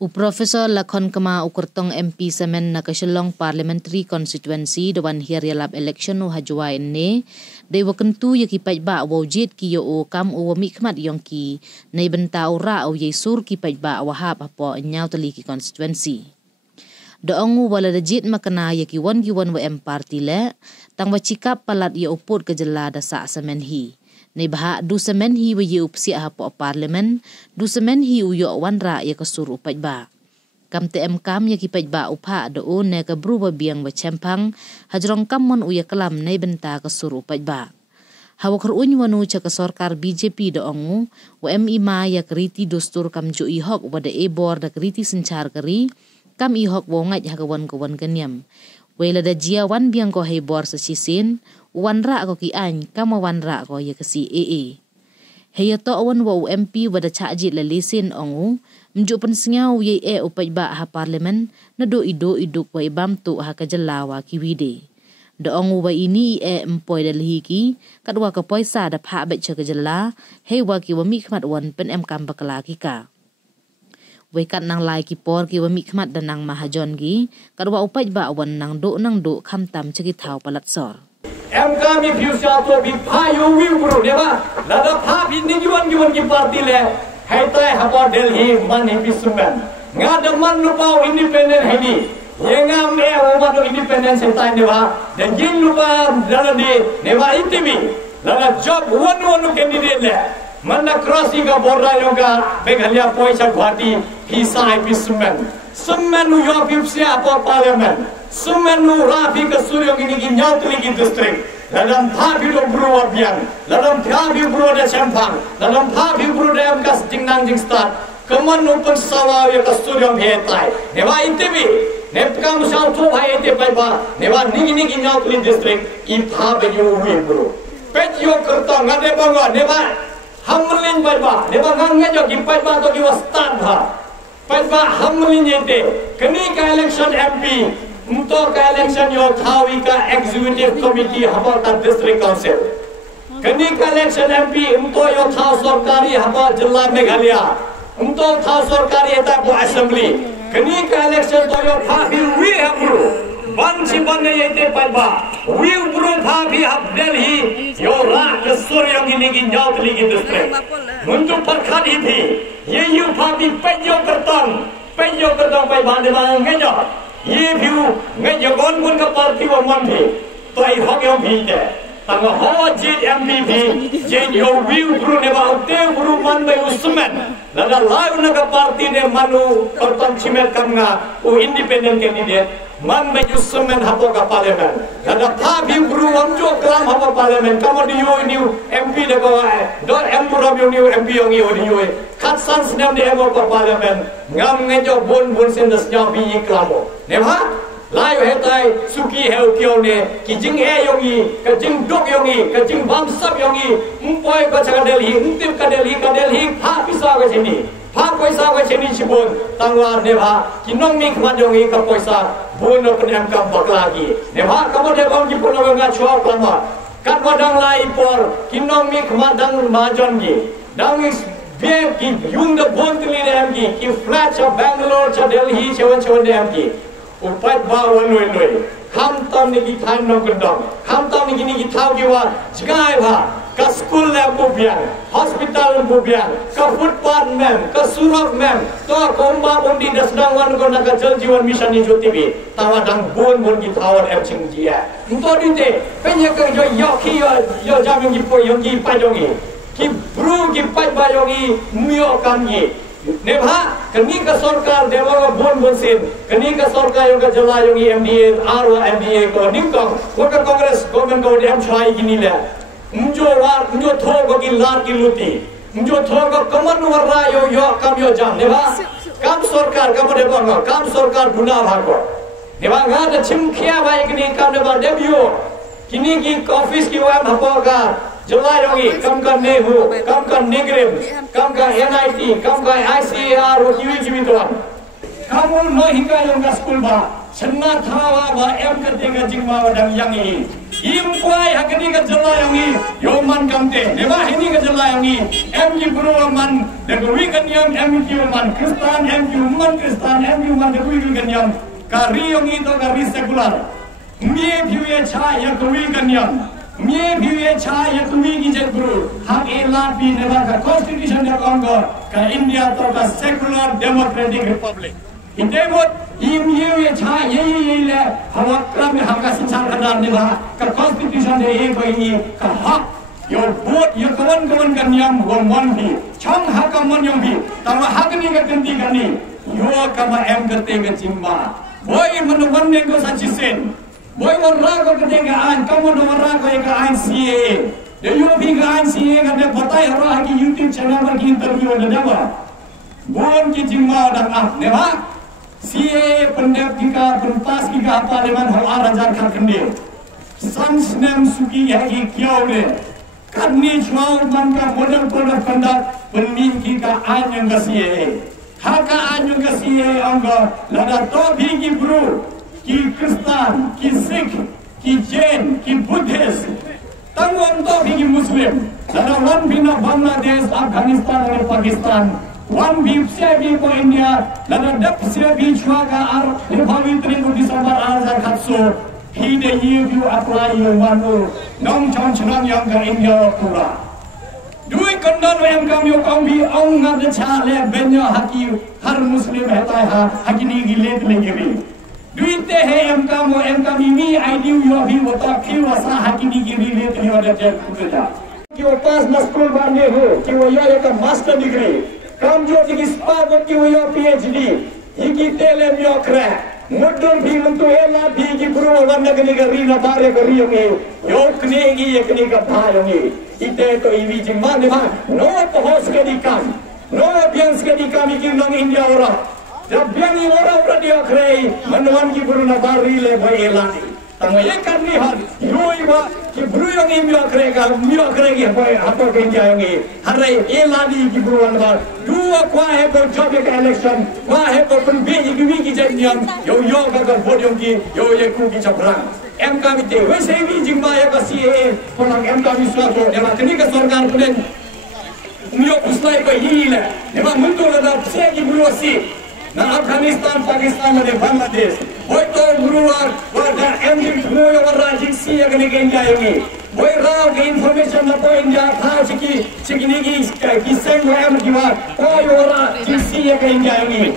Profesor Lakhon Kama ukurtong MP Semen na Kasilong Parliamentary Constituency dewan hiryalap election u hajwa ini dewa kentu yakipaj ba wajid ki yo kam u mikmat yongki nei bentau ra u yesur kipaj ba wahab apo nyau teli ki constituency doongu wala dejit makana yakiwan giwan WM party le tang wacikap palat ya uput kejela dasa Semen hi nei baha du Semen hi we upsi apo parlimen du Semen hi u yo wanra ya kasur upaj ba kam TM kam ya kipaj ba upha do ne ka bruba biang wa chempang hajrong kam mon u ya kelam nei benta kasur upaj ba hawak runy wanu cha ka sarkar BJP do ongu WMI ma ya kriti dostur kam jo ihok wada ebor da kriti sencar kari kam ihok wongat ha kawan kenyam wela da jia wan biang ko hebor sa sisin wanra ko ki an kam wanra ko ya kasi heya to awan wa MP wada chajit la lisin ongu mjo pensngau ye upaj ba ha parlimen na do iduk wa ibam tu ha kajalawa kiwide do ongu wa ini empoy dalhi ki kadwa ka poisa da pha be cha kajala he wa ki wa mikmat wan pen em kam bakala ki ka we kat nang lai ki por ki wa mikmat da nang mahajon gi kadwa upaj ba wan nang do kham tam cha ki thau palat sor em kami fiusya to bi phayu wi bro ne ba la da pha bi ni giwan ki party le hai tai haba Delhi man hi bisuman nga da man lupa independent hini yenga me wa do independent sai tai ne ba dan yin lupa dala ne ba itimi la job one candidate le man na crossing ka borra yoga beghalia poisa ghati hi sai bisuman summan nu yo fiusya po parliament summan nu rafi ka suryo gi nyautli gi district dalam thabi lo bro abian dalam thabi bro da champang dalam thabi bro da am kas jingnang jing start kaman open sawa ya kasturyam hetai newa intimi nepkam sao to bhai ete pai ba newa nigi nyautli district in thabi yo wi bro pet yo karta ngade banga newa hamlin pai ba newa ngang jo gi pai ba to gi start bha pai ba hamlin ete kani ka election MP untuk election yo thawi ka executive committee haba ta district council kani ka election MP untuk yo thaw sarkari haba jilla meghalaya untuk thaw sarkari eta ko assembly kani ka election to yo thawi wi habru bansi banne yete palba wi bru thawi hab Delhi yo ra ka suryo gi nyautli gi district mundu parkhat hi thi ye yu thawi peyo kartang pai bande bang ngejo ये भी मैं जगोन गुन का पार्टी वो मन भी तो आई हो गया भी है तंग हो जेड एमपी भी जेड यो व्यू ब्रू ने बाउते ब्रू मन में उसमें लगा लाइव न का पार्टी ने मनु और पंचिमेर करना वो इंडिपेंडेंट कैंडिडेट मन में उसमें हाथों का पार्लियामेंट लगा था भी ब्रू हम जो कलाम हम पार्लियामेंट कमोडी यो न्यू एमपी ने को है दो एमपी न्यू एमपी योंगी हो न्यू है खासान स्नेम ने एमो का parliament ngam ngejo bon sen das nya bi klamo ne ba lai he tai suki he kyo ne ki jing e yongi ka jing dok yongi ka jing bam sap yongi mpoi ka cha Delhi untim ka Delhi pha pisa ka chini pha poisa ka chini chibon tangwar ne ba ki nong mi khman yongi ka poisa bon no pen am kam bakla gi ne ba ka mo de bang ki pon ga chua klama kan wadang lai por ki nong mi khman dang ma jon gi dang Biar ki yung da bontli dem ki flat cha Bangalore cha Delhi chawan dem ki upat ba wanoi kham tam ni ki thain no kandam kham tam ni ki thau ki wa jgai ba ka school le bubian hospital bubian ka footpath mem ka surak mem to komba bondi dasdang wan ko na ka jal jiwan mission ni joti bi tawa dang bon ki thawar em ching ji ya to dite penya ka yo ki yo jam ki po yo ki pa jongi ki bru ki pai bayongi mio kangi ne bha kani ka sarkar dewa bon sin kani ka sarkar yo ka jala yogi MDA aro MDA ko nimka ko ka congress government ko dem chai gini le mjo tho ko ki lar ki luti mjo tho ko kaman warra yo kam yo jam ne bha kam sarkar kam de bang kam sarkar buna bha ko ne bha ga da chimkhia bai kini kam de ba debut kini ki office ki wa bha ka July yogi kam ka nehu kam ka negrem kam ka NIT kam ka ICAR o kiwi kiwi to kam no hinga yo school ba Senat hawa ba ketiga jingma wadang yang ini. Im kuai hakini ke jela yang ini. Yoman kamte. Neba ini ke jela yang ini. Di guru man. Degui kenyam man Kristen. Man Kristen. Man degui kenyam. Kari yang itu kari sekular. Mie piye cha ya kui kenyam. Mie piye cha ya kui gijet guru. Hak elat bi neba ka constitution ya Congo. Ka India to ka secular democratic republic. Indemot imye cha ye le hawa kram haka sinchan kadar neba ka constitution de koi ka hak yo vote yo kawan kanyam gomon bi chang haka mon yong bi tama hak ni ka ganti kani yo kama kate ka jimba boy manuwan ne ko sachisen boy warra ko kate ka an kamo no warra ko ka an CA de yo bi ka an CA ka de batai hara ki YouTube channel par ki interview de deba bon ki jimba dan neba CA pendep kita pentas kita apa dengan hal arajan kerkendir. Sans nem suki yaki kiau le. Kadni jual mangka model pendak penin kita anyang ke CA. Haka anyang ke CA angga lada tobi ki bro, ki Kristen, ki Sikh, ki Jain, ki Buddhist. Tangwam tobi ki Muslim. Lada wan bina Bangladesh, Afghanistan dan Pakistan. One beef sebi ko India, lada dap sebi chuaga ar Pavitri ko December arzan khatso. He the year you apply your one nong chong chnang yang ka India pura. Dui kondan wem kam yo kam bi ong ngad chale benyo haki har Muslim heta ha hakini gilet lengebi. Dui te he em kam mi idea yo bi wata ki wasa hakini gilet le wada tel kuda. Ki wo pass na school bande ho, ki wo yo ka master degree. Kam jo di spagot ki wo PhD. Hiki tele myo kra. Mudun bi untuk ela bi ki bro warna kini ka rina bare ka riyongi. Yo kni gi ye kini ka phayongi. Ite to iwi jimma ne ma no to hos ke dikam. No bians ke dikam ki nong India ora. Jab biani ora dia krai manwan ki bro na bari le boy ela. Tang ye kan ni har yoi ba ki bro yong India krai ka mio krai ki boy ato ke India yongi. Harai ela di ki bro na bar. Dua kwa he ko job ke election. Kwa he ko pun bi ki wi ki janyam. Yo ka ka podium ki yo ye ku ki chaprang. Em kami te wese wi jingba ya ka CA kolang em kami suatu ema kini ka sarkar punen mio puslai ko hile ema mundur da se ki burosi na Afghanistan Pakistan dan Bangladesh boy to buruar warga em di moyo warajik si ya kini kenja yogi boy raw ke information na ko India tha chiki ni ki sen wa em ki war ko yora si ya kenja yogi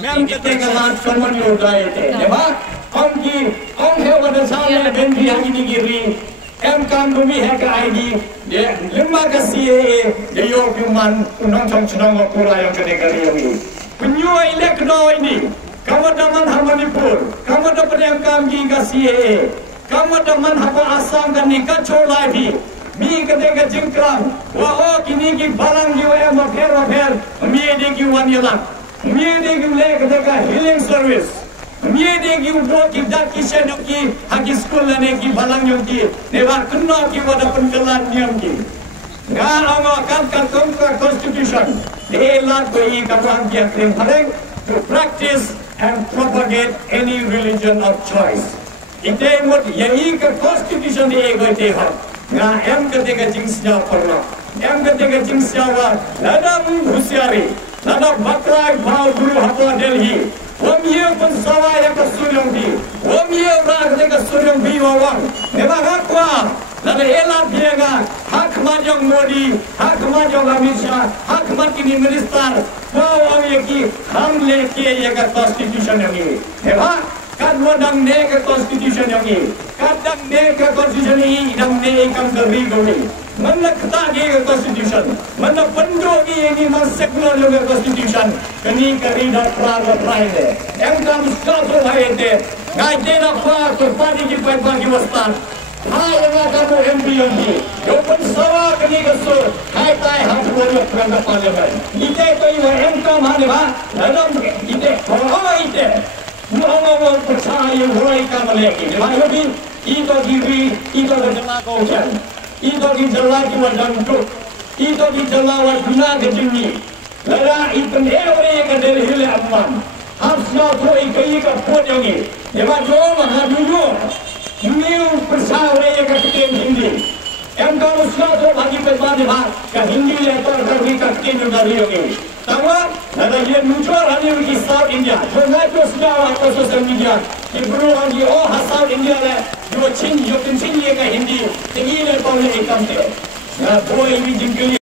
mem ke te ka lat sarman yo dai te ema Om he wada saale ben bi hagi giri em kam bumi he ka ID de limma ka CA de yo kuman unang chong chong pura yang kene kali yogi punyo elek no ini kamadaman Manipur kamadaman em kam gi ka CA kamadaman hapa Assam ka ni ka chola bi mi ka de ka jingkram wa o kini ki balang yo em affair mi de ki wan yalang mi de ki le ka de ka healing service Mie de ki ubro ki dak ki seno ki hagi school ne ki balang yo ki nevar kunno ki wada pengelan niam ki ga amo kan constitution de la ko I ka bang ki akrim hareng to practice and propagate any religion of choice ite mot yai ka constitution de go te ha ga em ka de ka jingsya parna em ka de ka jingsya wa lada mu husiari lada bakra bhau guru hapa Delhi Om ye pun sawaya ka suryong bi. Om ye rag de ka suryong bi wawang. Neba gakwa. Lada ela biega. Hak majong Modi. Hak majong Amit Shah. Hak makini minister. Wawang ye ki. Ham leke ye ka constitution yogi. Neba. Kadwa dang ne ka constitution yogi. Kadang ne ka constitution I. Dang ne ikam gari gogi. Mana kata ke constitution, mana pendo ke ini mas secular juga constitution, kini kari dah praga praile. Em kam satu hari itu, ngai dena far tu parti ki pagi wastan. Hai yang kamu MP, yo pun sawa kini kesur, hai tai hati boleh praga parlimen. Ite tu iwa em kam hari ba, dalam ite, oh ite, mau percaya mulai kamu lagi. Lepas itu diri, itu adalah kaucan. Ito di jala ki wadang tu, ito di jala waduna ke jini. Lara ito ne ore ka del hile amman. Hab senau tu ikai ka pun yang ni. Dia jom ngadu new persawai yang ketin Hindi. Yang kalau senau tu bagi pesawat dia ka Hindi le tor kari ka ketin dari yang ni. Tahu? Ada yang muncul hari ini South India. Jangan tu senau atau sosial media. Ibu lagi South India le. Jo kencing ye ka Hindi. Tinggi le pau le ikam te. Nah, boy ini jengkel